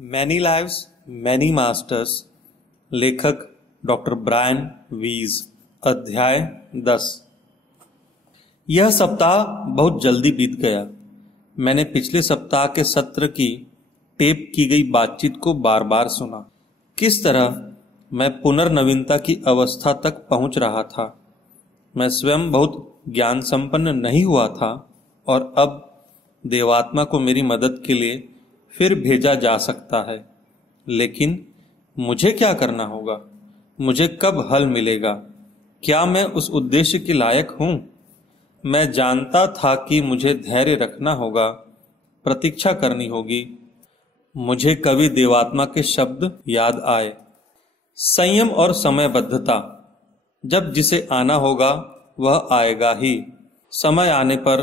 Many lives many masters. लेखक doctor Brian वीज। अध्याय 10। यह सप्ताह बहुत जल्दी बीत गया। मैंने पिछले सप्ताह के सत्र की टेप की गई बातचीत को बार बार सुना। किस तरह मैं पुनर्नवीनता की अवस्था तक पहुंच रहा था। मैं स्वयं बहुत ज्ञान संपन्न नहीं हुआ था और अब देवात्मा को मेरी मदद के लिए फिर भेजा जा सकता है। लेकिन मुझे क्या करना होगा? मुझे कब हल मिलेगा? क्या मैं उस उद्देश्य के लायक हूं? मैं जानता था कि मुझे धैर्य रखना होगा, प्रतीक्षा करनी होगी। मुझे कवि देवात्मा के शब्द याद आए, संयम और समयबद्धता। जब जिसे आना होगा वह आएगा ही। समय आने पर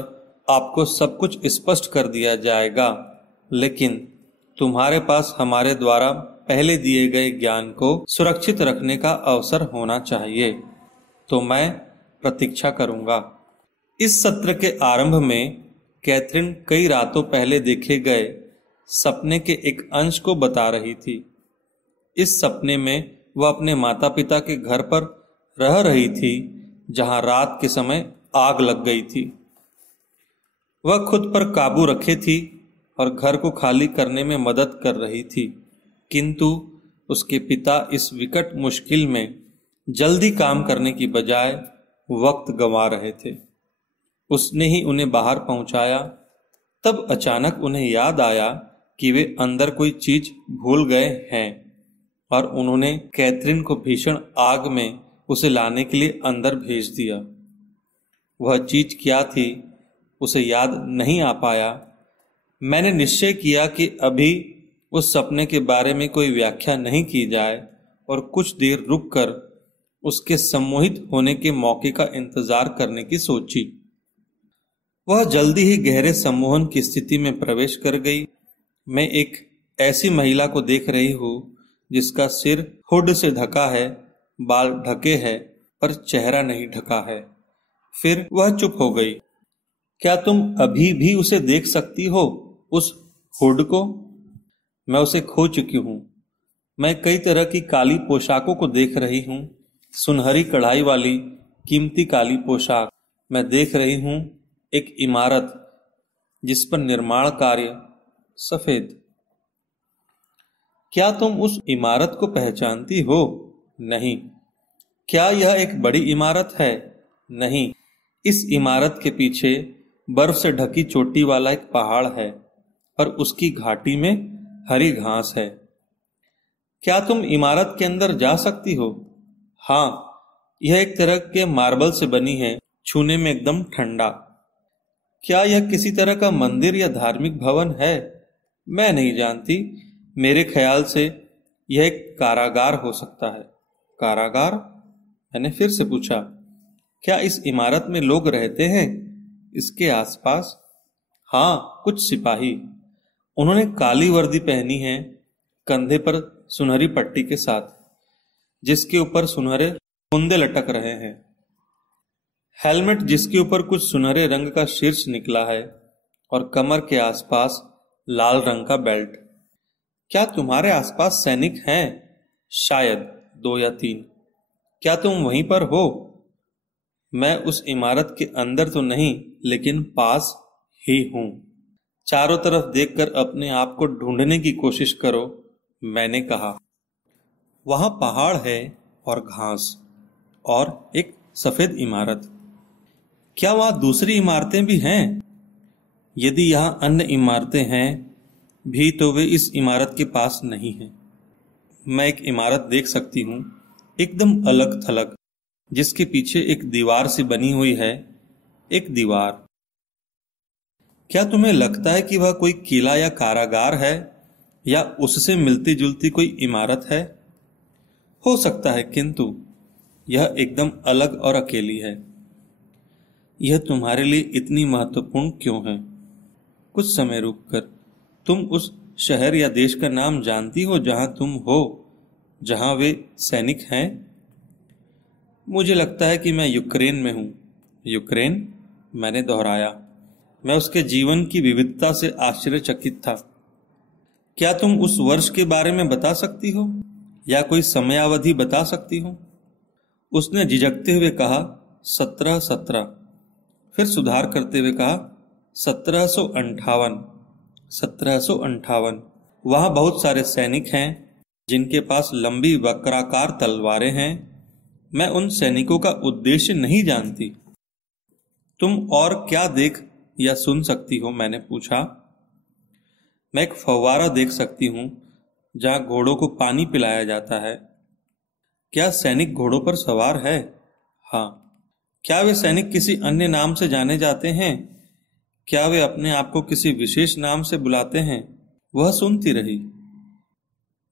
आपको सब कुछ स्पष्ट कर दिया जाएगा, लेकिन तुम्हारे पास हमारे द्वारा पहले दिए गए ज्ञान को सुरक्षित रखने का अवसर होना चाहिए। तो मैं प्रतीक्षा करूंगा। इस सत्र के आरंभ में कैथरीन कई रातों पहले देखे गए सपने के एक अंश को बता रही थी। इस सपने में वह अपने माता पिता के घर पर रह रही थी, जहां रात के समय आग लग गई थी। वह खुद पर काबू रखे थी और घर को खाली करने में मदद कर रही थी, किंतु उसके पिता इस विकट मुश्किल में जल्दी काम करने की बजाय वक्त गंवा रहे थे। उसने ही उन्हें बाहर पहुंचाया। तब अचानक उन्हें याद आया कि वे अंदर कोई चीज भूल गए हैं और उन्होंने कैथरीन को भीषण आग में उसे लाने के लिए अंदर भेज दिया। वह चीज क्या थी उसे याद नहीं आ पाया। मैंने निश्चय किया कि अभी उस सपने के बारे में कोई व्याख्या नहीं की जाए और कुछ देर रुककर उसके सम्मोहित होने के मौके का इंतजार करने की सोची। वह जल्दी ही गहरे सम्मोहन की स्थिति में प्रवेश कर गई। मैं एक ऐसी महिला को देख रही हूं जिसका सिर हुड से ढका है, बाल ढके हैं, पर चेहरा नहीं ढका है। फिर वह चुप हो गई। क्या तुम अभी भी उसे देख सकती हो, उस हुड को? मैं उसे खो चुकी हूं। मैं कई तरह की काली पोशाकों को देख रही हूं। सुनहरी कढ़ाई वाली कीमती काली पोशाक। मैं देख रही हूं एक इमारत जिस पर निर्माण कार्य सफेद। क्या तुम उस इमारत को पहचानती हो? नहीं। क्या यह एक बड़ी इमारत है? नहीं। इस इमारत के पीछे बर्फ से ढकी चोटी वाला एक पहाड़ है, पर उसकी घाटी में हरी घास है। क्या तुम इमारत के अंदर जा सकती हो? हाँ, यह एक तरह के मार्बल से बनी है, छूने में एकदम ठंडा। क्या यह किसी तरह का मंदिर या धार्मिक भवन है? मैं नहीं जानती। मेरे ख्याल से यह एक कारागार हो सकता है। कारागार? मैंने फिर से पूछा। क्या इस इमारत में लोग रहते हैं? इसके आसपास? हाँ, कुछ सिपाही। उन्होंने काली वर्दी पहनी है, कंधे पर सुनहरी पट्टी के साथ, जिसके ऊपर सुनहरे फुंदे लटक रहे हैं। हेलमेट जिसके ऊपर कुछ सुनहरे रंग का शीर्ष निकला है और कमर के आसपास लाल रंग का बेल्ट। क्या तुम्हारे आसपास सैनिक हैं? शायद 2 या 3। क्या तुम वहीं पर हो? मैं उस इमारत के अंदर तो नहीं, लेकिन पास ही हूं। चारों तरफ देखकर अपने आप को ढूंढने की कोशिश करो, मैंने कहा। वहां पहाड़ है और घास और एक सफेद इमारत। क्या वहां दूसरी इमारतें भी हैं? यदि यहां अन्य इमारतें हैं भी तो वे इस इमारत के पास नहीं हैं। मैं एक इमारत देख सकती हूं, एकदम अलग थलग, जिसके पीछे एक दीवार सी बनी हुई है। एक दीवार। क्या तुम्हें लगता है कि वह कोई किला या कारागार है, या उससे मिलती जुलती कोई इमारत है? हो सकता है, किंतु यह एकदम अलग और अकेली है। यह तुम्हारे लिए इतनी महत्वपूर्ण क्यों है? कुछ समय रुककर, तुम उस शहर या देश का नाम जानती हो जहां तुम हो, जहां वे सैनिक हैं? मुझे लगता है कि मैं यूक्रेन में हूं। यूक्रेन? मैंने दोहराया। मैं उसके जीवन की विविधता से आश्चर्यचकित था। क्या तुम उस वर्ष के बारे में बता सकती हो या कोई समयावधि बता सकती हो? उसने झिझकते हुए कहा 1717। फिर सुधार करते हुए कहा 1758। 1758। वहां बहुत सारे सैनिक हैं जिनके पास लंबी वक्राकार तलवारें हैं। मैं उन सैनिकों का उद्देश्य नहीं जानती। तुम और क्या देख या सुन सकती हो? मैंने पूछा। मैं एक फव्वारा देख सकती हूँ जहाँ घोड़ों को पानी पिलाया जाता है। क्या सैनिक घोड़ों पर सवार है? हाँ। क्या वे सैनिक किसी अन्य नाम से जाने जाते हैं? क्या वे अपने आप को किसी विशेष नाम से बुलाते हैं? वह सुनती रही।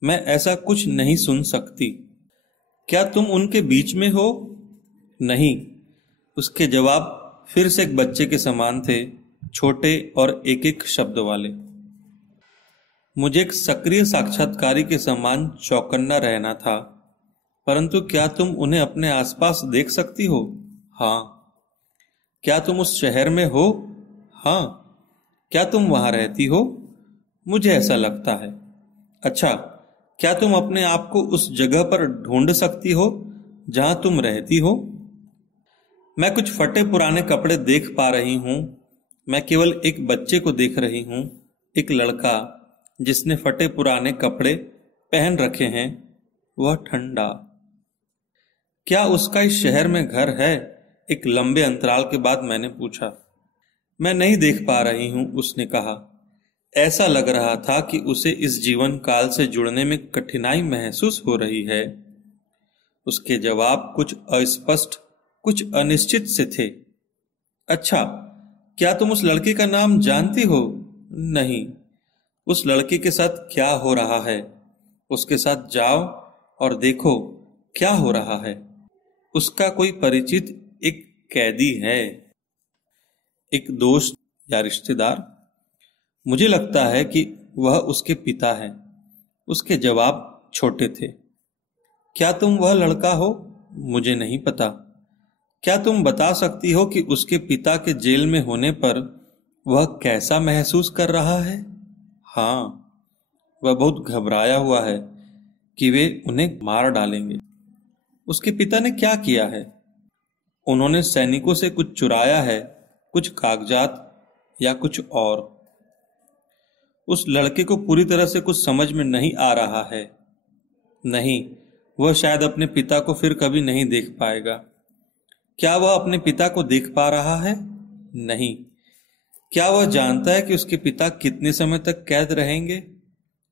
मैं ऐसा कुछ नहीं सुन सकती। क्या तुम उनके बीच में हो? नहीं। उसके जवाब फिर से एक बच्चे के समान थे, छोटे और एक एक शब्द वाले। मुझे एक सक्रिय साक्षात्कारी के समान चौकन्ना रहना था। परंतु क्या तुम उन्हें अपने आसपास देख सकती हो? हाँ। क्या तुम उस शहर में हो? हाँ। क्या तुम वहां रहती हो? मुझे ऐसा लगता है। अच्छा, क्या तुम अपने आप को उस जगह पर ढूंढ सकती हो जहां तुम रहती हो? मैं कुछ फटे पुराने कपड़े देख पा रही हूं। मैं केवल एक बच्चे को देख रही हूं, एक लड़का जिसने फटे पुराने कपड़े पहन रखे हैं। वह ठंडा। क्या उसका इस शहर में घर है? एक लंबे अंतराल के बाद मैंने पूछा। मैं नहीं देख पा रही हूं, उसने कहा। ऐसा लग रहा था कि उसे इस जीवन काल से जुड़ने में कठिनाई महसूस हो रही है। उसके जवाब कुछ अस्पष्ट, कुछ अनिश्चित से थे। अच्छा, क्या तुम उस लड़के का नाम जानती हो? नहीं। उस लड़के के साथ क्या हो रहा है? उसके साथ जाओ और देखो क्या हो रहा है। उसका कोई परिचित, एक कैदी है, एक दोस्त या रिश्तेदार? मुझे लगता है कि वह उसके पिता है। उसके जवाब छोटे थे। क्या तुम वह लड़का हो? मुझे नहीं पता। क्या तुम बता सकती हो कि उसके पिता के जेल में होने पर वह कैसा महसूस कर रहा है? हाँ, वह बहुत घबराया हुआ है कि वे उन्हें मार डालेंगे। उसके पिता ने क्या किया है? उन्होंने सैनिकों से कुछ चुराया है, कुछ कागजात या कुछ और। उस लड़के को पूरी तरह से कुछ समझ में नहीं आ रहा है। नहीं, वह शायद अपने पिता को फिर कभी नहीं देख पाएगा। क्या वह अपने पिता को देख पा रहा है? नहीं। क्या वह जानता है कि उसके पिता कितने समय तक कैद रहेंगे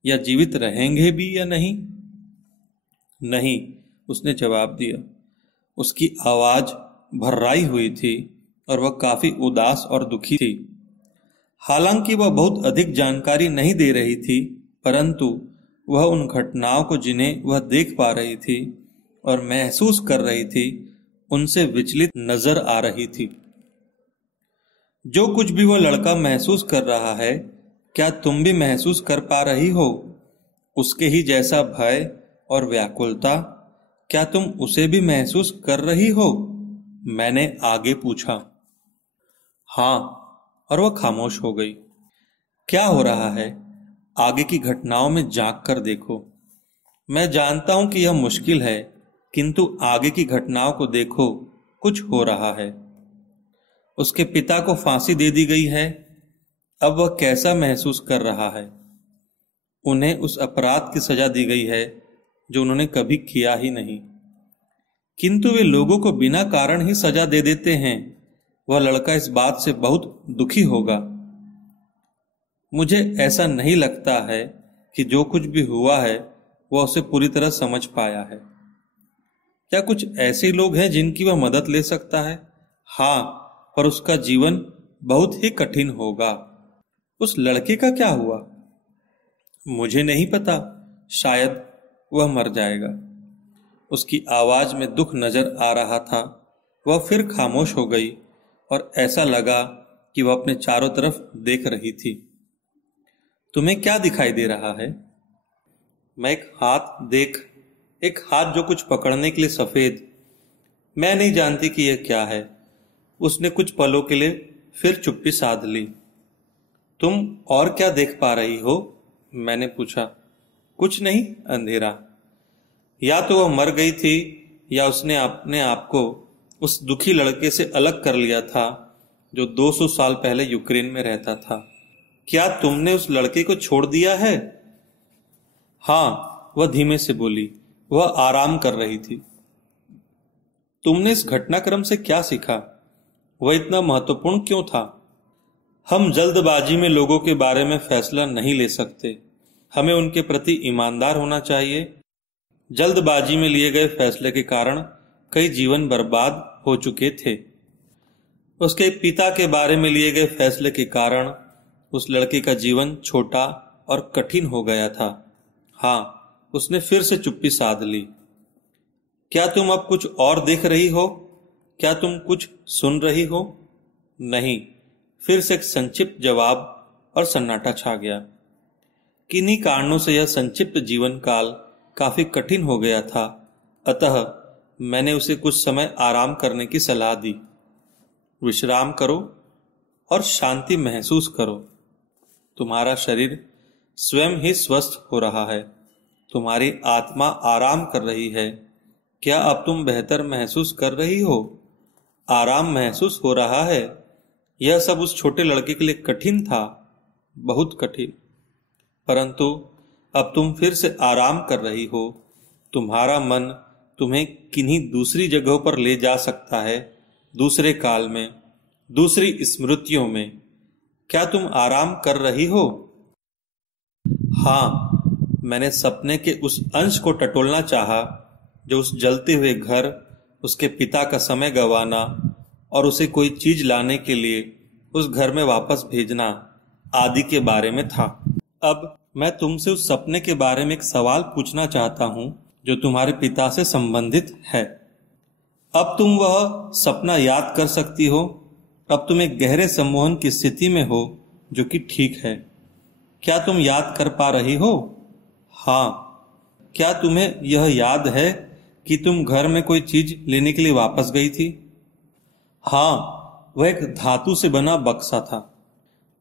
या जीवित रहेंगे भी या नहीं? नहीं, उसने जवाब दिया। उसकी आवाज भर्राई हुई थी और वह काफी उदास और दुखी थी। हालांकि वह बहुत अधिक जानकारी नहीं दे रही थी, परंतु वह उन घटनाओं को जिन्हें वह देख पा रही थी और महसूस कर रही थी, उनसे विचलित नजर आ रही थी। जो कुछ भी वह लड़का महसूस कर रहा है, क्या तुम भी महसूस कर पा रही हो? उसके ही जैसा भय और व्याकुलता, क्या तुम उसे भी महसूस कर रही हो? मैंने आगे पूछा। हाँ, और वह खामोश हो गई। क्या हो रहा है? आगे की घटनाओं में झांक कर देखो। मैं जानता हूं कि यह मुश्किल है, किंतु आगे की घटनाओं को देखो, कुछ हो रहा है। उसके पिता को फांसी दे दी गई है। अब वह कैसा महसूस कर रहा है? उन्हें उस अपराध की सजा दी गई है जो उन्होंने कभी किया ही नहीं, किंतु वे लोगों को बिना कारण ही सजा दे देते हैं। वह लड़का इस बात से बहुत दुखी होगा। मुझे ऐसा नहीं लगता है कि जो कुछ भी हुआ है वह उसे पूरी तरह समझ पाया है। क्या कुछ ऐसे लोग हैं जिनकी वह मदद ले सकता है? हाँ, पर उसका जीवन बहुत ही कठिन होगा। उस लड़के का क्या हुआ? मुझे नहीं पता। शायद वह मर जाएगा। उसकी आवाज में दुख नजर आ रहा था। वह फिर खामोश हो गई और ऐसा लगा कि वह अपने चारों तरफ देख रही थी। तुम्हें क्या दिखाई दे रहा है? मैं एक हाथ जो कुछ पकड़ने के लिए सफेद। मैं नहीं जानती कि यह क्या है। उसने कुछ पलों के लिए फिर चुप्पी साध ली। तुम और क्या देख पा रही हो? मैंने पूछा। कुछ नहीं, अंधेरा। या तो वह मर गई थी या उसने अपने आप को उस दुखी लड़के से अलग कर लिया था जो 200 साल पहले यूक्रेन में रहता था। क्या तुमने उस लड़के को छोड़ दिया है? हाँ, वह धीमे से बोली। वह आराम कर रही थी। तुमने इस घटनाक्रम से क्या सीखा? वह इतना महत्वपूर्ण क्यों था? हम जल्दबाजी में लोगों के बारे में फैसला नहीं ले सकते। हमें उनके प्रति ईमानदार होना चाहिए। जल्दबाजी में लिए गए फैसले के कारण कई जीवन बर्बाद हो चुके थे। उसके पिता के बारे में लिए गए फैसले के कारण उस लड़के का जीवन छोटा और कठिन हो गया था। हाँ, उसने फिर से चुप्पी साध ली। क्या तुम अब कुछ और देख रही हो? क्या तुम कुछ सुन रही हो? नहीं। फिर से एक संक्षिप्त जवाब और सन्नाटा छा गया। किन्हीं कारणों से यह संक्षिप्त जीवन काल काफी कठिन हो गया था, अतः मैंने उसे कुछ समय आराम करने की सलाह दी। विश्राम करो और शांति महसूस करो। तुम्हारा शरीर स्वयं ही स्वस्थ हो रहा है। तुम्हारी आत्मा आराम कर रही है। क्या अब तुम बेहतर महसूस कर रही हो? आराम महसूस हो रहा है। यह सब उस छोटे लड़के के लिए कठिन था, बहुत कठिन, परंतु अब तुम फिर से आराम कर रही हो। तुम्हारा मन तुम्हें किन्हीं दूसरी जगहों पर ले जा सकता है, दूसरे काल में, दूसरी स्मृतियों में। क्या तुम आराम कर रही हो? हाँ, मैंने सपने के उस अंश को टटोलना चाहा जो उस जलते हुए घर, उसके पिता का समय गंवाना और उसे कोई चीज लाने के लिए उस घर में वापस भेजना आदि के बारे में था। अब मैं तुमसे उस सपने के बारे में एक सवाल पूछना चाहता हूं जो तुम्हारे पिता से संबंधित है। अब तुम वह सपना याद कर सकती हो। अब तुम एक गहरे सम्मोहन की स्थिति में हो, जो कि ठीक है। क्या तुम याद कर पा रही हो? हाँ। क्या तुम्हें यह याद है कि तुम घर में कोई चीज लेने के लिए वापस गई थी? हाँ, वह एक धातु से बना बक्सा था।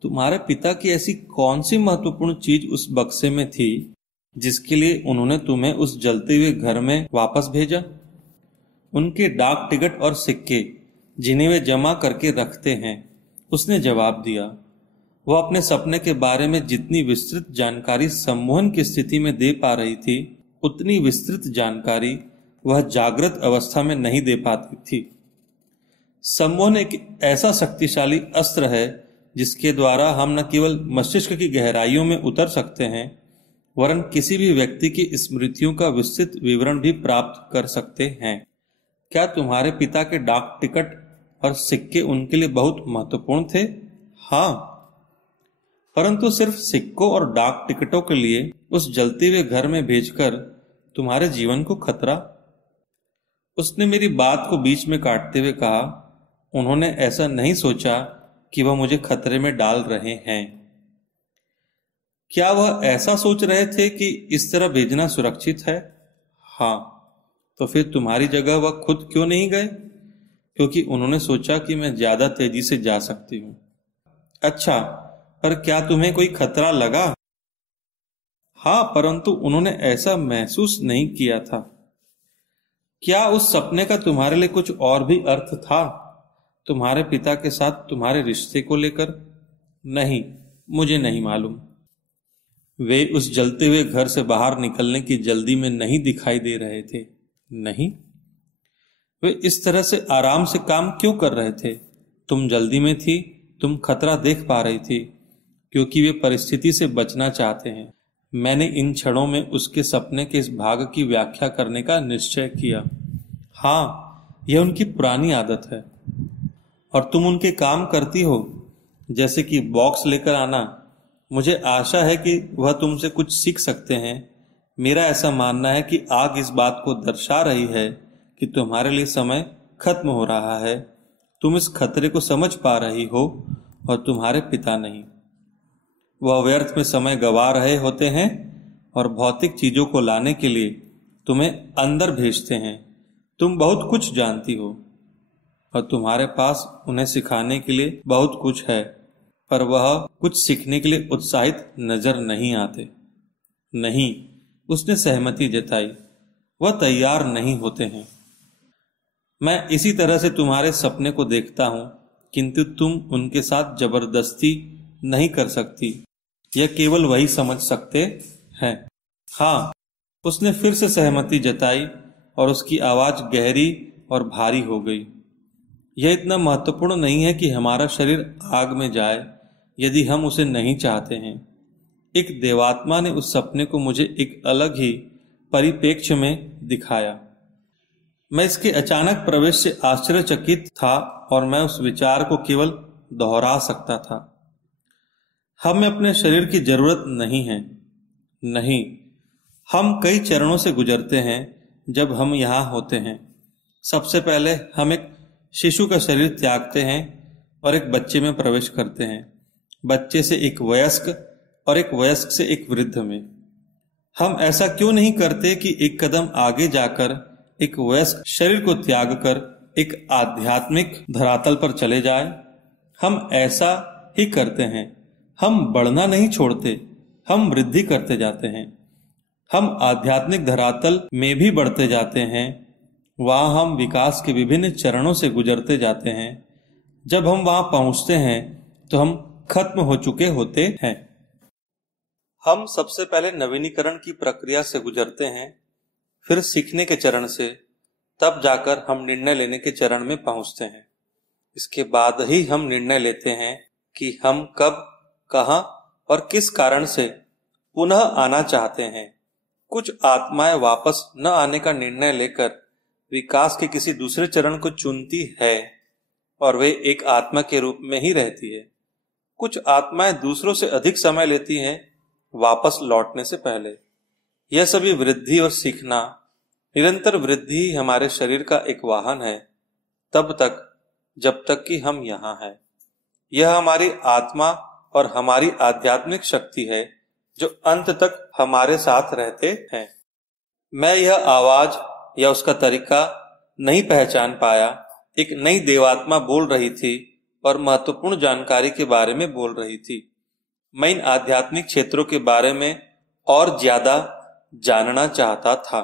तुम्हारे पिता की ऐसी कौन सी महत्वपूर्ण चीज उस बक्से में थी जिसके लिए उन्होंने तुम्हें उस जलते हुए घर में वापस भेजा? उनके डाक टिकट और सिक्के, जिन्हें वे जमा करके रखते हैं, उसने जवाब दिया। वह अपने सपने के बारे में जितनी विस्तृत जानकारी सम्मोहन की स्थिति में दे पा रही थी, उतनी विस्तृत जानकारी वह जागृत अवस्था में नहीं दे पाती थी। सम्मोहन एक ऐसा शक्तिशाली अस्त्र है जिसके द्वारा हम न केवल मस्तिष्क की गहराइयों में उतर सकते हैं, वरन किसी भी व्यक्ति की स्मृतियों का विस्तृत विवरण भी प्राप्त कर सकते हैं। क्या तुम्हारे पिता के डाक टिकट और सिक्के उनके लिए बहुत महत्वपूर्ण थे? हाँ, परंतु सिर्फ सिक्कों और डाक टिकटों के लिए उस जलते हुए घर में भेजकर तुम्हारे जीवन को खतरा? उसने मेरी बात को बीच में काटते हुए कहा, उन्होंने ऐसा नहीं सोचा कि वह मुझे खतरे में डाल रहे हैं। क्या वह ऐसा सोच रहे थे कि इस तरह भेजना सुरक्षित है? हाँ। तो फिर तुम्हारी जगह वह खुद क्यों नहीं गए? क्योंकि उन्होंने सोचा कि मैं ज्यादा तेजी से जा सकती हूँ। अच्छा, पर क्या तुम्हें कोई खतरा लगा? हाँ, परंतु उन्होंने ऐसा महसूस नहीं किया था। क्या उस सपने का तुम्हारे लिए कुछ और भी अर्थ था? तुम्हारे पिता के साथ तुम्हारे रिश्ते को लेकर? नहीं, मुझे नहीं मालूम। वे उस जलते हुए घर से बाहर निकलने की जल्दी में नहीं दिखाई दे रहे थे। नहीं, वे इस तरह से आराम से काम क्यों कर रहे थे? तुम जल्दी में थी, तुम खतरा देख पा रही थी, क्योंकि वे परिस्थिति से बचना चाहते हैं। मैंने इन क्षणों में उसके सपने के इस भाग की व्याख्या करने का निश्चय किया। हाँ, यह उनकी पुरानी आदत है और तुम उनके काम करती हो, जैसे कि बॉक्स लेकर आना। मुझे आशा है कि वह तुमसे कुछ सीख सकते हैं। मेरा ऐसा मानना है कि आग इस बात को दर्शा रही है कि तुम्हारे लिए समय खत्म हो रहा है। तुम इस खतरे को समझ पा रही हो और तुम्हारे पिता नहीं। वह व्यर्थ में समय गंवा रहे होते हैं और भौतिक चीजों को लाने के लिए तुम्हें अंदर भेजते हैं। तुम बहुत कुछ जानती हो और तुम्हारे पास उन्हें सिखाने के लिए बहुत कुछ है, पर वह कुछ सीखने के लिए उत्साहित नजर नहीं आते। नहीं, उसने सहमति जताई। वह तैयार नहीं होते हैं। मैं इसी तरह से तुम्हारे सपने को देखता हूं, किंतु तुम उनके साथ जबरदस्ती नहीं कर सकती। यह केवल वही समझ सकते हैं। हाँ, उसने फिर से सहमति जताई और उसकी आवाज गहरी और भारी हो गई। यह इतना महत्वपूर्ण नहीं है कि हमारा शरीर आग में जाए यदि हम उसे नहीं चाहते हैं। एक देवात्मा ने उस सपने को मुझे एक अलग ही परिप्रेक्ष्य में दिखाया। मैं इसके अचानक प्रवेश से आश्चर्यचकित था और मैं उस विचार को केवल दोहरा सकता था। हमें अपने शरीर की जरूरत नहीं है। नहीं, हम कई चरणों से गुजरते हैं जब हम यहाँ होते हैं। सबसे पहले हम एक शिशु का शरीर त्यागते हैं और एक बच्चे में प्रवेश करते हैं, बच्चे से एक वयस्क और एक वयस्क से एक वृद्ध में। हम ऐसा क्यों नहीं करते कि एक कदम आगे जाकर एक वयस्क शरीर को त्याग कर एक आध्यात्मिक धरातल पर चले जाए? हम ऐसा ही करते हैं। हम बढ़ना नहीं छोड़ते, हम वृद्धि करते जाते हैं। हम आध्यात्मिक धरातल में भी बढ़ते जाते हैं। वहां हम विकास के विभिन्न चरणों से गुजरते जाते हैं। जब हम वहां पहुंचते हैं तो हम खत्म हो चुके होते हैं। हम सबसे पहले नवीनीकरण की प्रक्रिया से गुजरते हैं, फिर सीखने के चरण से, तब जाकर हम निर्णय लेने के चरण में पहुंचते हैं। इसके बाद ही हम निर्णय लेते हैं कि हम कब, कहां और किस कारण से पुनः आना चाहते हैं। कुछ आत्माएं वापस न आने का निर्णय लेकर विकास के किसी दूसरे चरण को चुनती है और वे एक आत्मा के रूप में ही रहती है। कुछ आत्माएं दूसरों से अधिक समय लेती हैं वापस लौटने से पहले। यह सभी वृद्धि और सीखना, निरंतर वृद्धि ही हमारे शरीर का एक वाहन है, तब तक जब तक कि हम यहाँ हैं। यह हमारी आत्मा और हमारी आध्यात्मिक शक्ति है जो अंत तक हमारे साथ रहते हैं। मैं यह आवाज या उसका तरीका नहीं पहचान पाया। एक नई देवात्मा बोल रही थी और महत्वपूर्ण जानकारी के बारे में बोल रही थी। मैं इन आध्यात्मिक क्षेत्रों के बारे में और ज्यादा जानना चाहता था।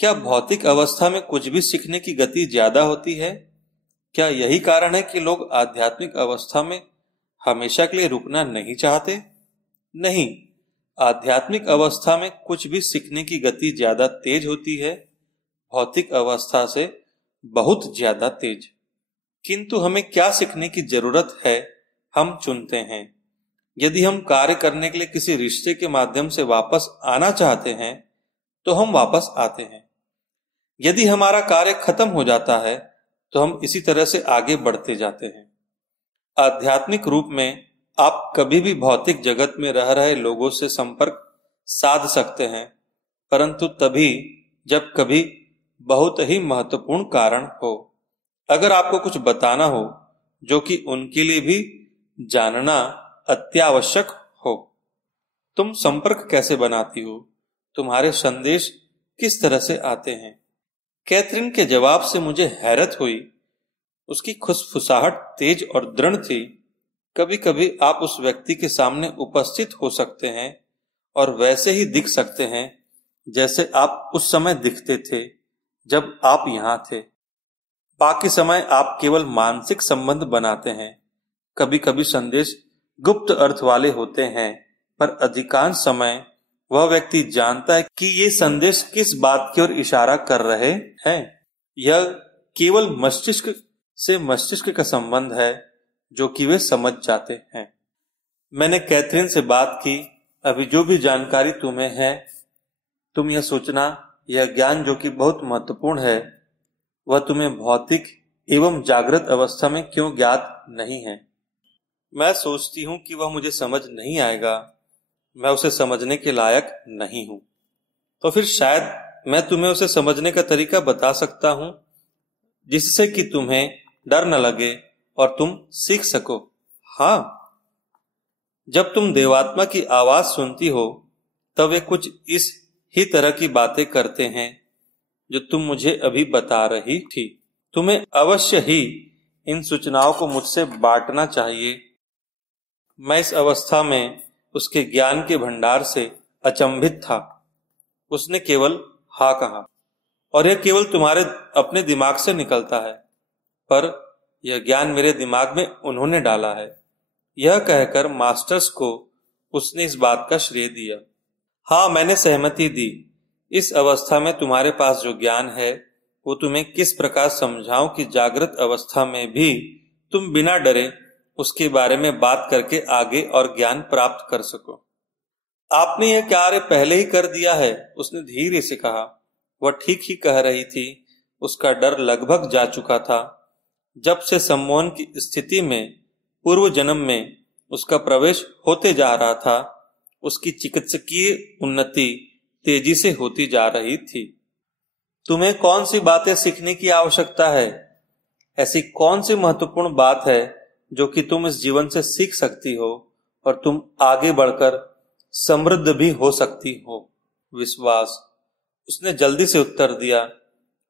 क्या भौतिक अवस्था में कुछ भी सीखने की गति ज्यादा होती है? क्या यही कारण है कि लोग आध्यात्मिक अवस्था में हमेशा के लिए रुकना नहीं चाहते? नहीं, आध्यात्मिक अवस्था में कुछ भी सीखने की गति ज्यादा तेज होती है, भौतिक अवस्था से बहुत ज्यादा तेज। किंतु हमें क्या सीखने की जरूरत है, हम चुनते हैं। यदि हम कार्य करने के लिए किसी रिश्ते के माध्यम से वापस आना चाहते हैं तो हम वापस आते हैं। यदि हमारा कार्य खत्म हो जाता है तो हम इसी तरह से आगे बढ़ते जाते हैं। आध्यात्मिक रूप में आप कभी भी भौतिक जगत में रह रहे लोगों से संपर्क साध सकते हैं, परंतु तभी जब कभी बहुत ही महत्वपूर्ण कारण हो। अगर आपको कुछ बताना हो जो कि उनके लिए भी जानना अत्यावश्यक हो। तुम संपर्क कैसे बनाती हो? तुम्हारे संदेश किस तरह से आते हैं? कैथरीन के जवाब से मुझे हैरत हुई। उसकी खुसफुसाहट तेज और दृढ़ थी। कभी कभी आप उस व्यक्ति के सामने उपस्थित हो सकते हैं और वैसे ही दिख सकते हैं जैसे आप उस समय दिखते थे जब आप यहाँ थे। बाकी समय आप केवल मानसिक संबंध बनाते हैं। कभी कभी संदेश गुप्त अर्थ वाले होते हैं, पर अधिकांश समय वह व्यक्ति जानता है कि ये संदेश किस बात की ओर इशारा कर रहे हैं। यह केवल मस्तिष्क से मस्तिष्क का संबंध है जो कि वे समझ जाते हैं। मैंने कैथरीन से बात की। अभी जो भी जानकारी तुम्हें है, तुम यह सोचना, यह ज्ञान जो कि बहुत महत्वपूर्ण है, वह तुम्हें भौतिक एवं जागृत अवस्था में क्यों ज्ञात नहीं है। मैं सोचती हूं कि वह मुझे समझ नहीं आएगा, मैं उसे समझने के लायक नहीं हूं। तो फिर शायद मैं तुम्हें उसे समझने का तरीका बता सकता हूं जिससे कि तुम्हें डर न लगे और तुम सीख सको। हाँ, जब तुम देवात्मा की आवाज सुनती हो तब वे कुछ इस ही तरह की बातें करते हैं जो तुम मुझे अभी बता रही थी। तुम्हें अवश्य ही इन सूचनाओं को मुझसे बांटना चाहिए। मैं इस अवस्था में उसके ज्ञान के भंडार से अचंभित था। उसने केवल हाँ कहा, और यह केवल तुम्हारे अपने दिमाग से निकलता है, पर यह ज्ञान मेरे दिमाग में उन्होंने डाला है। यह कहकर मास्टर्स को उसने इस बात का श्रेय दिया। हाँ, मैंने सहमति दी। इस अवस्था में तुम्हारे पास जो ज्ञान है वो तुम्हें किस प्रकार समझाऊं कि जागृत अवस्था में भी तुम बिना डरे उसके बारे में बात करके आगे और ज्ञान प्राप्त कर सको। आपने यह कार्य पहले ही कर दिया है, उसने धीरे से कहा। वह ठीक ही कह रही थी। उसका डर लगभग जा चुका था। जब से सम्मोहन की स्थिति में पूर्व जन्म में उसका प्रवेश होते जा रहा था, उसकी चिकित्सकीय उन्नति तेजी से होती जा रही थी। तुम्हें कौन सी बातें सीखने की आवश्यकता है? ऐसी कौन सी महत्वपूर्ण बात है जो कि तुम इस जीवन से सीख सकती हो और तुम आगे बढ़कर समृद्ध भी हो सकती हो? विश्वास, उसने जल्दी से उत्तर दिया।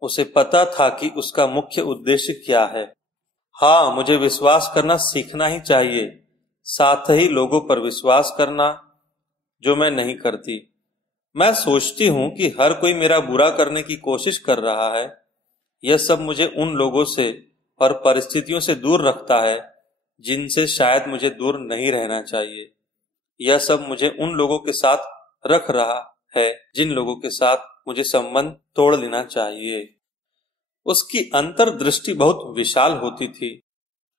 उसे पता था कि उसका मुख्य उद्देश्य क्या है। हाँ, मुझे विश्वास करना सीखना ही चाहिए, साथ ही लोगों पर विश्वास करना, जो मैं नहीं करती। मैं सोचती हूं कि हर कोई मेरा बुरा करने की कोशिश कर रहा है। यह सब मुझे उन लोगों से और परिस्थितियों से दूर रखता है जिनसे शायद मुझे दूर नहीं रहना चाहिए। यह सब मुझे उन लोगों के साथ रख रहा है जिन लोगों के साथ मुझे संबंध तोड़ लेना चाहिए। उसकी अंतर्दृष्टि बहुत विशाल होती थी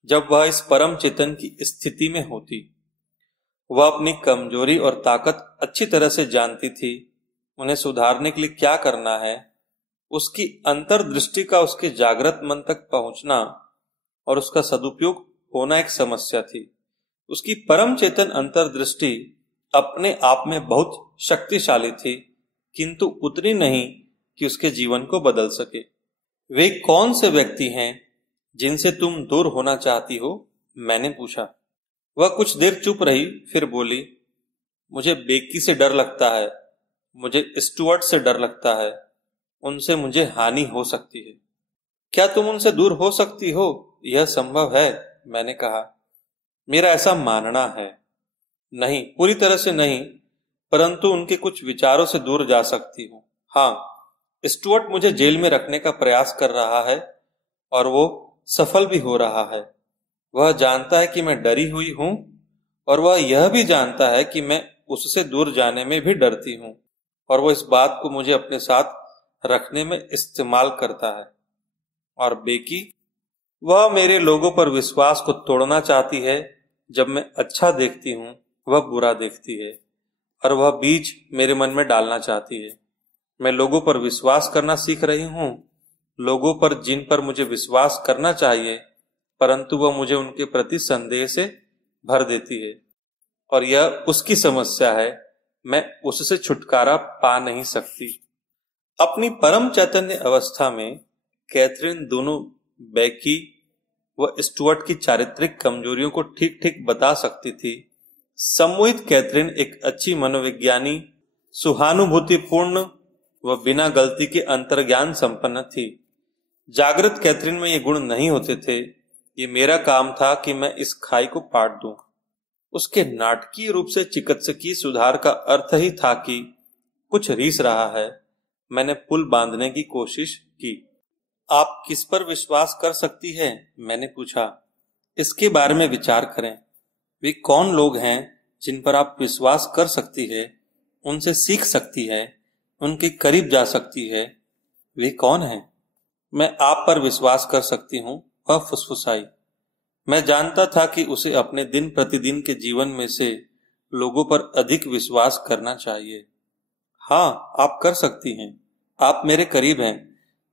जब वह इस परम चेतन की स्थिति में होती। वह अपनी कमजोरी और ताकत अच्छी तरह से जानती थी। उन्हें सुधारने के लिए क्या करना है, उसकी अंतर्दृष्टि का उसके जागृत मन तक पहुंचना और उसका सदुपयोग होना एक समस्या थी। उसकी परम चेतन अंतर्दृष्टि अपने आप में बहुत शक्तिशाली थी, किंतु उतनी नहीं कि उसके जीवन को बदल सके। वे कौन से व्यक्ति हैं जिनसे तुम दूर होना चाहती हो? मैंने पूछा। वह कुछ देर चुप रही, फिर बोली, मुझे बेकी से डर लगता है, मुझे स्टुअर्ट से डर लगता है। उनसे मुझे हानि हो सकती है। क्या तुम उनसे दूर हो सकती हो? यह संभव है, मैंने कहा। मेरा ऐसा मानना है। नहीं, पूरी तरह से नहीं, परंतु उनके कुछ विचारों से दूर जा सकती हूँ। हाँ, स्टुअर्ट मुझे जेल में रखने का प्रयास कर रहा है और वो सफल भी हो रहा है। वह जानता है कि मैं डरी हुई हूँ और वह यह भी जानता है कि मैं उससे दूर जाने में भी डरती हूँ, और वो इस बात को मुझे अपने साथ रखने में इस्तेमाल करता है। और बेकी, वह मेरे लोगों पर विश्वास को तोड़ना चाहती है। जब मैं अच्छा देखती हूँ वह बुरा देखती है, और वह बीज मेरे मन में डालना चाहती है। मैं लोगों पर विश्वास करना सीख रही हूँ, लोगों पर जिन पर मुझे विश्वास करना चाहिए, परंतु वह मुझे उनके प्रति संदेह से भर देती है, और यह उसकी समस्या है। मैं उससे छुटकारा पा नहीं सकती। अपनी परम चैतन्य अवस्था में कैथरीन दोनों बेकी व स्टुअर्ट की चारित्रिक कमजोरियों को ठीक ठीक बता सकती थी। सम्मोहित कैथरीन एक अच्छी मनोविज्ञानी, सहानुभूतिपूर्ण व बिना गलती के अंतर्ज्ञान संपन्न थी। जागृत कैथरीन में ये गुण नहीं होते थे। ये मेरा काम था कि मैं इस खाई को पाट दूं। उसके नाटकीय रूप से चिकित्सकीय सुधार का अर्थ ही था कि कुछ रीस रहा है। मैंने पुल बांधने की कोशिश की। आप किस पर विश्वास कर सकती है? मैंने पूछा। इसके बारे में विचार करें। वे कौन लोग हैं जिन पर आप विश्वास कर सकती है, उनसे सीख सकती है, उनके करीब जा सकती है? वे कौन हैं? मैं आप पर विश्वास कर सकती हूँ, वह फुसफुसाई। मैं जानता था कि उसे अपने दिन प्रतिदिन के जीवन में से लोगों पर अधिक विश्वास करना चाहिए। हाँ, आप कर सकती हैं। आप मेरे करीब हैं,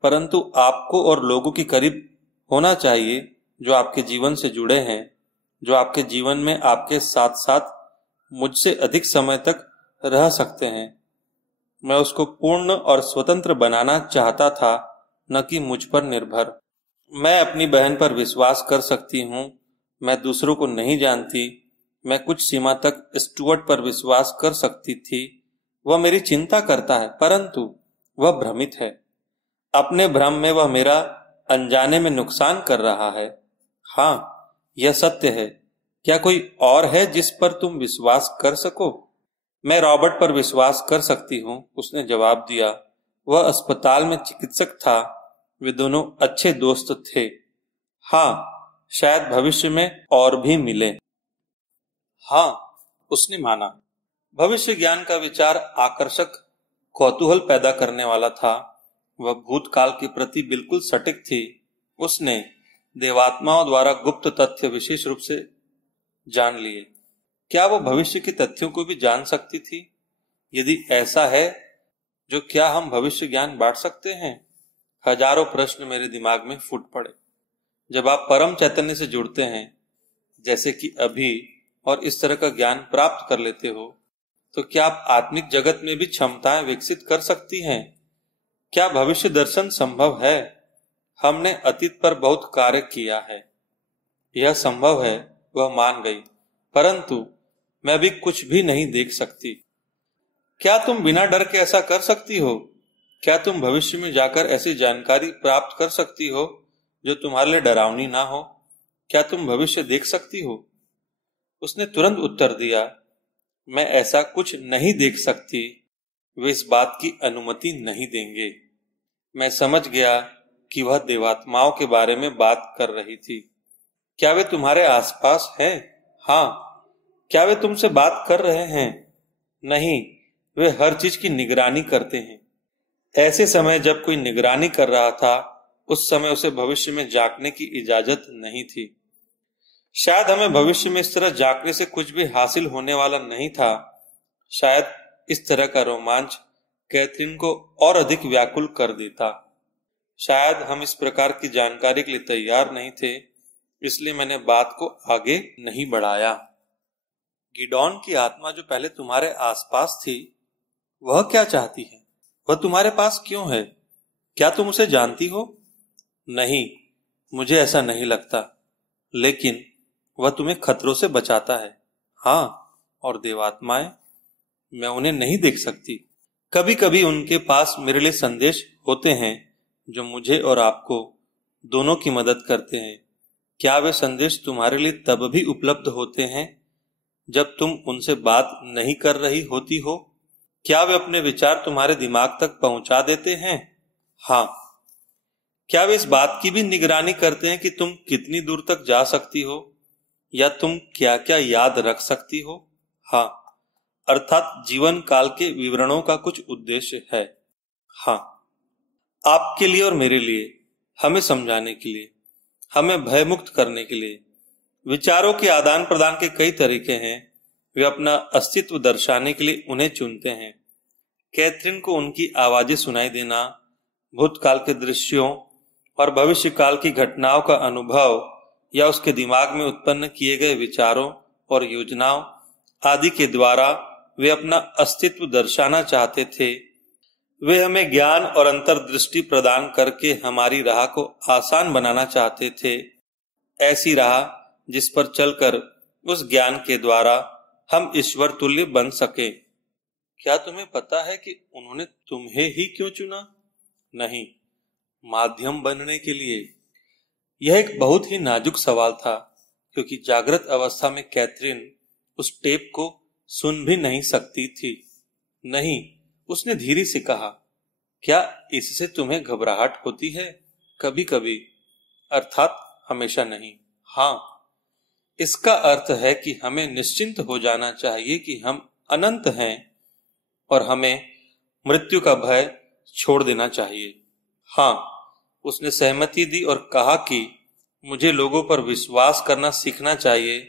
परंतु आपको और लोगों के करीब होना चाहिए जो आपके जीवन से जुड़े हैं, जो आपके जीवन में आपके साथ साथ मुझसे अधिक समय तक रह सकते हैं। मैं उसको पूर्ण और स्वतंत्र बनाना चाहता था, न कि मुझ पर निर्भर। मैं अपनी बहन पर विश्वास कर सकती हूँ। मैं दूसरों को नहीं जानती। मैं कुछ सीमा तक स्टुअर्ट पर विश्वास कर सकती थी। वह मेरी चिंता करता है, परंतु वह भ्रमित है। अपने भ्रम में वह मेरा अनजाने में नुकसान कर रहा है। हाँ, यह सत्य है। क्या कोई और है जिस पर तुम विश्वास कर सको? मैं रॉबर्ट पर विश्वास कर सकती हूँ, उसने जवाब दिया। वह अस्पताल में चिकित्सक था। वे दोनों अच्छे दोस्त थे। हाँ, शायद भविष्य में और भी मिले। हाँ, उसने माना। भविष्य ज्ञान का विचार आकर्षक कौतूहल पैदा करने वाला था। वह भूतकाल के प्रति बिल्कुल सटीक थी। उसने देवात्माओं द्वारा गुप्त तथ्य विशेष रूप से जान लिए। क्या वो भविष्य के तथ्यों को भी जान सकती थी? यदि ऐसा है, जो क्या हम भविष्य ज्ञान बांट सकते हैं? हजारों प्रश्न मेरे दिमाग में फूट पड़े। जब आप परम चैतन्य से जुड़ते हैं, जैसे कि अभी, और इस तरह का ज्ञान प्राप्त कर लेते हो, तो क्या आप आत्मिक जगत में भी क्षमताएं विकसित कर सकती हैं? क्या भविष्य दर्शन संभव है? हमने अतीत पर बहुत कार्य किया है, यह संभव है, वह मान गई। परंतु मैं अभी कुछ भी नहीं देख सकती। क्या तुम बिना डर के ऐसा कर सकती हो? क्या तुम भविष्य में जाकर ऐसी जानकारी प्राप्त कर सकती हो जो तुम्हारे लिए डरावनी ना हो? क्या तुम भविष्य देख सकती हो? उसने तुरंत उत्तर दिया, मैं ऐसा कुछ नहीं देख सकती। वे इस बात की अनुमति नहीं देंगे। मैं समझ गया कि वह देवात्माओं के बारे में बात कर रही थी। क्या वे तुम्हारे आसपास हैं? हाँ। क्या वे तुमसे बात कर रहे हैं? नहीं, वे हर चीज की निगरानी करते हैं। ऐसे समय जब कोई निगरानी कर रहा था, उस समय उसे भविष्य में झांकने की इजाजत नहीं थी। शायद हमें भविष्य में इस तरह झांकने से कुछ भी हासिल होने वाला नहीं था। शायद इस तरह का रोमांच कैथरीन को और अधिक व्याकुल कर देता। शायद हम इस प्रकार की जानकारी के लिए तैयार नहीं थे, इसलिए मैंने बात को आगे नहीं बढ़ाया। गिडॉन की आत्मा जो पहले तुम्हारे आसपास थी, वह क्या चाहती है? वह तुम्हारे पास क्यों है? क्या तुम उसे जानती हो? नहीं, मुझे ऐसा नहीं लगता। लेकिन वह तुम्हें खतरों से बचाता है। हाँ, और देवात्माएं, मैं उन्हें नहीं देख सकती। कभी कभी उनके पास मेरे लिए संदेश होते हैं जो मुझे और आपको दोनों की मदद करते हैं। क्या वे संदेश तुम्हारे लिए तब भी उपलब्ध होते हैं जब तुम उनसे बात नहीं कर रही होती हो? क्या वे अपने विचार तुम्हारे दिमाग तक पहुंचा देते हैं? हाँ। क्या वे इस बात की भी निगरानी करते हैं कि तुम कितनी दूर तक जा सकती हो या तुम क्या क्या याद रख सकती हो? हाँ, अर्थात जीवन काल के विवरणों का कुछ उद्देश्य है। हाँ, आपके लिए और मेरे लिए, हमें समझाने के लिए, हमें भयमुक्त करने के लिए। विचारों के आदान प्रदान के कई तरीके हैं। वे अपना अस्तित्व दर्शाने के लिए उन्हें चुनते हैं। कैथरीन को उनकी आवाजें सुनाई देना, भूतकाल के दृश्यों और भविष्य काल की घटनाओं का अनुभव या उसके दिमाग में उत्पन्न किए गए विचारों और योजनाओं आदि के द्वारा वे अपना अस्तित्व दर्शाना चाहते थे। वे हमें ज्ञान और अंतर्दृष्टि प्रदान करके हमारी राह को आसान बनाना चाहते थे, ऐसी राह जिस पर चलकर उस ज्ञान के द्वारा हम ईश्वर तुल्य बन सके। क्या तुम्हें पता है कि उन्होंने तुम्हें ही क्यों चुना? नहीं, माध्यम बनने के लिए। यह एक बहुत ही नाजुक सवाल था, क्योंकि जागृत अवस्था में कैथरीन उस टेप को सुन भी नहीं सकती थी। नहीं, उसने धीरे से कहा, क्या इससे तुम्हें घबराहट होती है? कभी कभी, अर्थात हमेशा नहीं। हाँ, इसका अर्थ है कि हमें निश्चिंत हो जाना चाहिए कि हम अनंत हैं और हमें मृत्यु का भय छोड़ देना चाहिए। हाँ, उसने सहमति दी और कहा कि मुझे लोगों पर विश्वास करना सीखना चाहिए।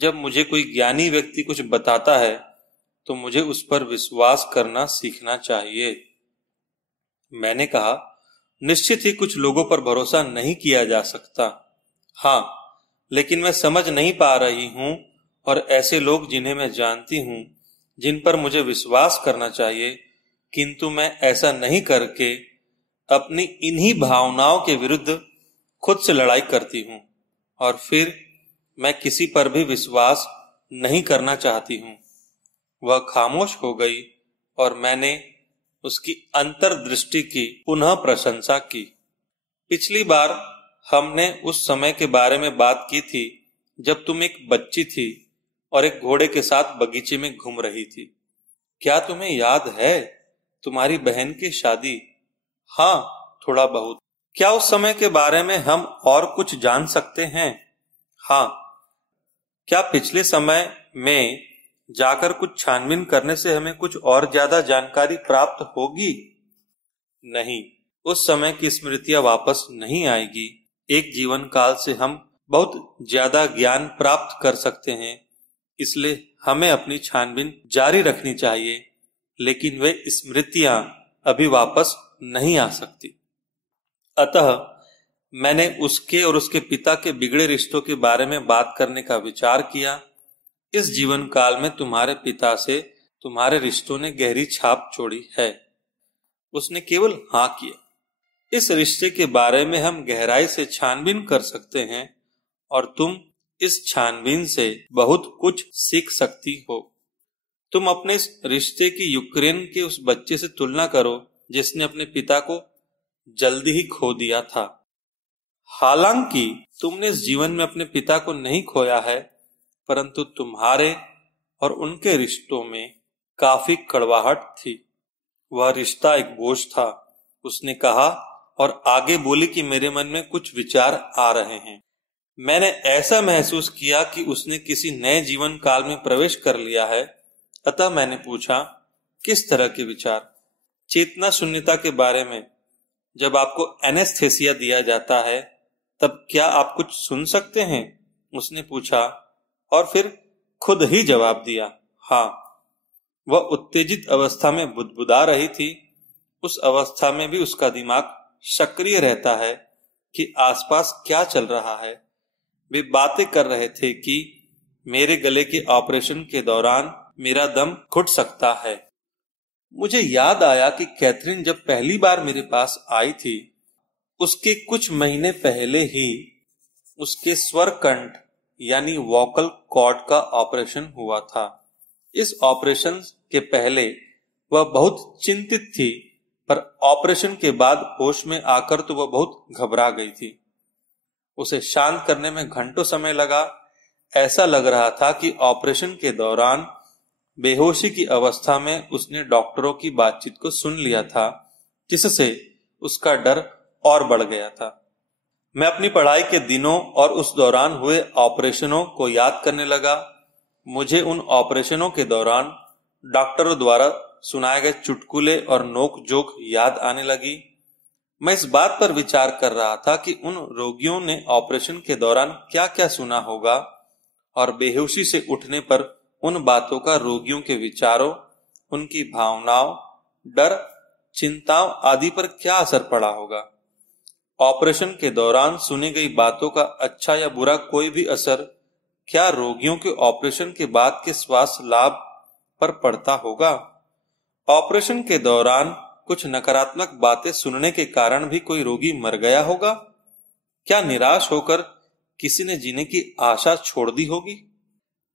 जब मुझे कोई ज्ञानी व्यक्ति कुछ बताता है तो मुझे उस पर विश्वास करना सीखना चाहिए। मैंने कहा, निश्चित ही कुछ लोगों पर भरोसा नहीं किया जा सकता। हाँ, लेकिन मैं समझ नहीं पा रही हूं, और ऐसे लोग जिन्हें मैं जानती हूं, जिन पर मुझे विश्वास करना चाहिए, किंतु मैं ऐसा नहीं करके अपनी इन्हीं भावनाओं के विरुद्ध खुद से लड़ाई करती हूं, और फिर मैं किसी पर भी विश्वास नहीं करना चाहती हूं। वह खामोश हो गई और मैंने उसकी अंतर्दृष्टि की पुनः प्रशंसा की। पिछली बार हमने उस समय के बारे में बात की थी जब तुम एक बच्ची थी और एक घोड़े के साथ बगीचे में घूम रही थी। क्या तुम्हें याद है तुम्हारी बहन की शादी? हाँ, थोड़ा बहुत। क्या उस समय के बारे में हम और कुछ जान सकते हैं? हाँ। क्या पिछले समय में जाकर कुछ छानबीन करने से हमें कुछ और ज्यादा जानकारी प्राप्त होगी? नहीं, उस समय की स्मृतियां वापस नहीं आएगी। एक जीवन काल से हम बहुत ज्यादा ज्ञान प्राप्त कर सकते हैं, इसलिए हमें अपनी छानबीन जारी रखनी चाहिए, लेकिन वे स्मृतियां अभी वापस नहीं आ सकती। अतः मैंने उसके और उसके पिता के बिगड़े रिश्तों के बारे में बात करने का विचार किया। इस जीवन काल में तुम्हारे पिता से तुम्हारे रिश्तों ने गहरी छाप छोड़ी है। उसने केवल हाँ किया। इस रिश्ते के बारे में हम गहराई से छानबीन कर सकते हैं और तुम इस छानबीन से बहुत कुछ सीख सकती हो। तुम अपने इस रिश्ते की यूक्रेन के उस बच्चे से तुलना करो जिसने अपने पिता को जल्दी ही खो दिया था। हालांकि तुमने इस जीवन में अपने पिता को नहीं खोया है, परंतु तुम्हारे और उनके रिश्तों में काफी कड़वाहट थी। वह रिश्ता एक बोझ था, उसने कहा और आगे बोली कि मेरे मन में कुछ विचार आ रहे हैं। मैंने ऐसा महसूस किया कि उसने किसी नए जीवन काल में प्रवेश कर लिया है। अतः मैंने पूछा, किस तरह के विचार? चेतना शून्यता के बारे में। जब आपको एनेस्थेसिया दिया जाता है तब क्या आप कुछ सुन सकते हैं? उसने पूछा और फिर खुद ही जवाब दिया, हाँ। वह उत्तेजित अवस्था में बुदबुदा रही थी। उस अवस्था में भी उसका दिमाग सक्रिय रहता है कि आसपास क्या चल रहा है। वे बातें कर रहे थे कि मेरे गले के ऑपरेशन के दौरान मेरा दम घुट सकता है। मुझे याद आया कि कैथरीन जब पहली बार मेरे पास आई थी, उसके कुछ महीने पहले ही उसके स्वर कंठ यानी वोकल कॉर्ड का ऑपरेशन हुआ था। इस ऑपरेशन के पहले वह बहुत चिंतित थी, पर ऑपरेशन के बाद होश में आकर तो वह बहुत घबरा गई थी। उसे शांत करने में घंटों समय लगा। ऐसा लग रहा था कि ऑपरेशन के दौरान बेहोशी की अवस्था में उसने डॉक्टरों की बातचीत को सुन लिया था, जिससे उसका डर और बढ़ गया था। मैं अपनी पढ़ाई के दिनों और उस दौरान हुए ऑपरेशनों को याद करने लगा। मुझे उन ऑपरेशनों के दौरान डॉक्टरों द्वारा सुनाए गए चुटकुले और नोक जोक याद आने लगी। मैं इस बात पर विचार कर रहा था कि उन रोगियों ने ऑपरेशन के दौरान क्या क्या सुना होगा और बेहोशी से उठने पर उन बातों का रोगियों के विचारों, उनकी भावनाओं, डर, चिंताओं आदि पर क्या असर पड़ा होगा। ऑपरेशन के दौरान सुनी गई बातों का अच्छा या बुरा कोई भी असर क्या रोगियों के ऑपरेशन के बाद के स्वास्थ्य लाभ पर पड़ता होगा? ऑपरेशन के दौरान कुछ नकारात्मक बातें सुनने के कारण भी कोई रोगी मर गया होगा? क्या निराश होकर किसी ने जीने की आशा छोड़ दी होगी?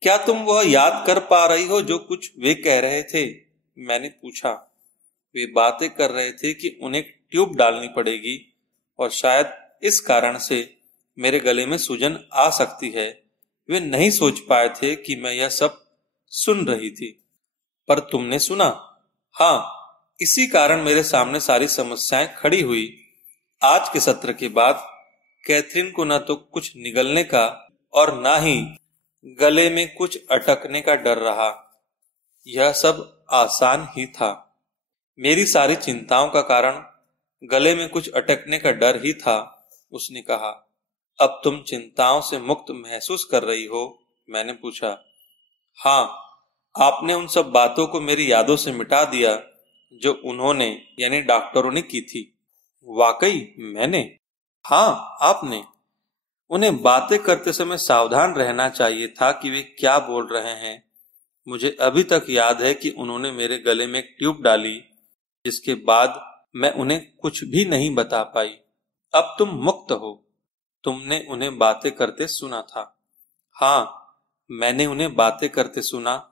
क्या तुम वह याद कर पा रही हो जो कुछ वे कह रहे थे? मैंने पूछा। वे बातें कर रहे थे कि उन्हें ट्यूब डालनी पड़ेगी और शायद इस कारण से मेरे गले में सूजन आ सकती है। वे नहीं सोच पाए थे कि मैं यह सब सुन रही थी। पर तुमने सुना? हाँ, इसी कारण मेरे सामने सारी समस्याएं खड़ी हुई। आज के सत्र के बाद कैथरीन को न तो कुछ निगलने का और ना ही गले में कुछ अटकने का डर रहा। यह सब आसान ही था। मेरी सारी चिंताओं का कारण गले में कुछ अटकने का डर ही था। उसने कहा, अब तुम चिंताओं से मुक्त महसूस कर रही हो? मैंने पूछा। हाँ, आपने उन सब बातों को मेरी यादों से मिटा दिया जो उन्होंने यानी डॉक्टरों ने की थी। वाकई मैंने? हाँ, आपने। उन्हें बातें करते समय सावधान रहना चाहिए था कि वे क्या बोल रहे हैं। मुझे अभी तक याद है कि उन्होंने मेरे गले में एक ट्यूब डाली, जिसके बाद मैं उन्हें कुछ भी नहीं बता पाई। अब तुम मुक्त हो। तुमने उन्हें बातें करते सुना था? हाँ, मैंने उन्हें बातें करते सुना।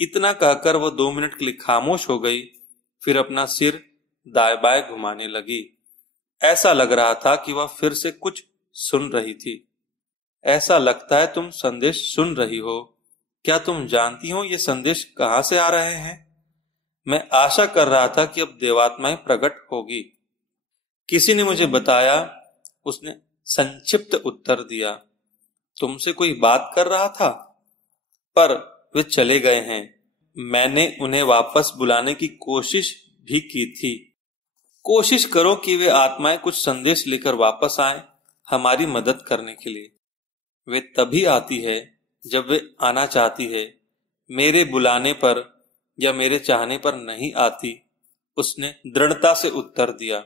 इतना कहकर वो 2 मिनट के लिए खामोश हो गई, फिर अपना सिर दाएं बाएं घुमाने लगी। ऐसा लग रहा था कि वह फिर से कुछ सुन रही थी। ऐसा लगता है तुम संदेश सुन रही हो। क्या तुम जानती हो ये संदेश कहाँ से आ रहे हैं? मैं आशा कर रहा था कि अब देवात्माएं प्रकट होगी। किसी ने मुझे बताया। उसने संक्षिप्त उत्तर दिया, तुमसे कोई बात कर रहा था, पर वे चले गए हैं। मैंने उन्हें वापस बुलाने की कोशिश भी की थी। कोशिश करो कि वे आत्माएं कुछ संदेश लेकर वापस आएं, हमारी मदद करने के लिए। वे तभी आती है जब वे आना चाहती है, मेरे बुलाने पर या मेरे चाहने पर नहीं आती। उसने दृढ़ता से उत्तर दिया।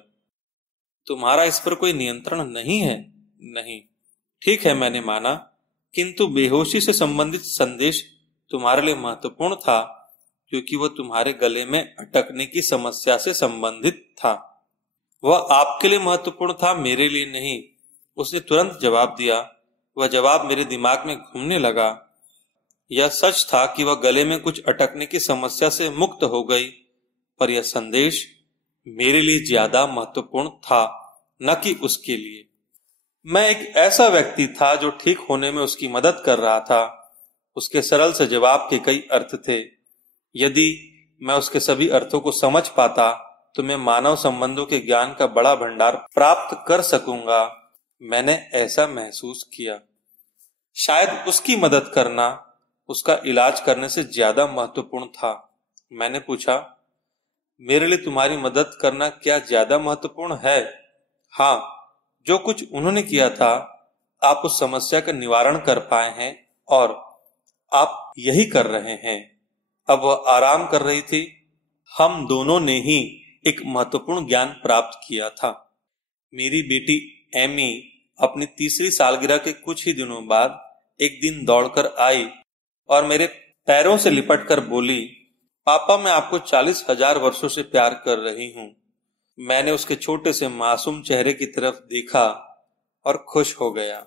तुम्हारा इस पर कोई नियंत्रण नहीं है? नहीं। ठीक है, मैंने माना, किंतु बेहोशी से संबंधित संदेश तुम्हारे लिए महत्वपूर्ण था क्योंकि वह तुम्हारे गले में अटकने की समस्या से संबंधित था। वह आपके लिए महत्वपूर्ण था, मेरे लिए नहीं। उसने तुरंत जवाब दिया। वह जवाब मेरे दिमाग में घूमने लगा। यह सच था कि वह गले में कुछ अटकने की समस्या से मुक्त हो गई, पर यह संदेश मेरे लिए ज्यादा महत्वपूर्ण था, न कि उसके लिए। मैं एक ऐसा व्यक्ति था जो ठीक होने में उसकी मदद कर रहा था। उसके सरल से जवाब के कई अर्थ थे। यदि मैं उसके सभी अर्थों को समझ पाता तो मैं मानव संबंधों के ज्ञान का बड़ा भंडार प्राप्त कर सकूंगा। मैंने ऐसा महसूस किया। शायद उसकी मदद करना उसका इलाज करने से ज्यादा महत्वपूर्ण था। मैंने पूछा, मेरे लिए तुम्हारी मदद करना क्या ज्यादा महत्वपूर्ण है? हाँ, जो कुछ उन्होंने किया था, आप उस समस्या का निवारण कर पाए हैं और आप यही कर रहे हैं। अब वह आराम कर रही थी। हम दोनों ने ही एक महत्वपूर्ण ज्ञान प्राप्त किया था। मेरी बेटी एमी अपनी तीसरी सालगिरह के कुछ ही दिनों बाद एक दिन दौड़कर आई और मेरे पैरों से लिपटकर बोली, पापा, मैं आपको 40,000 वर्षों से प्यार कर रही हूँ। मैंने उसके छोटे से मासूम चेहरे की तरफ देखा और खुश हो गया।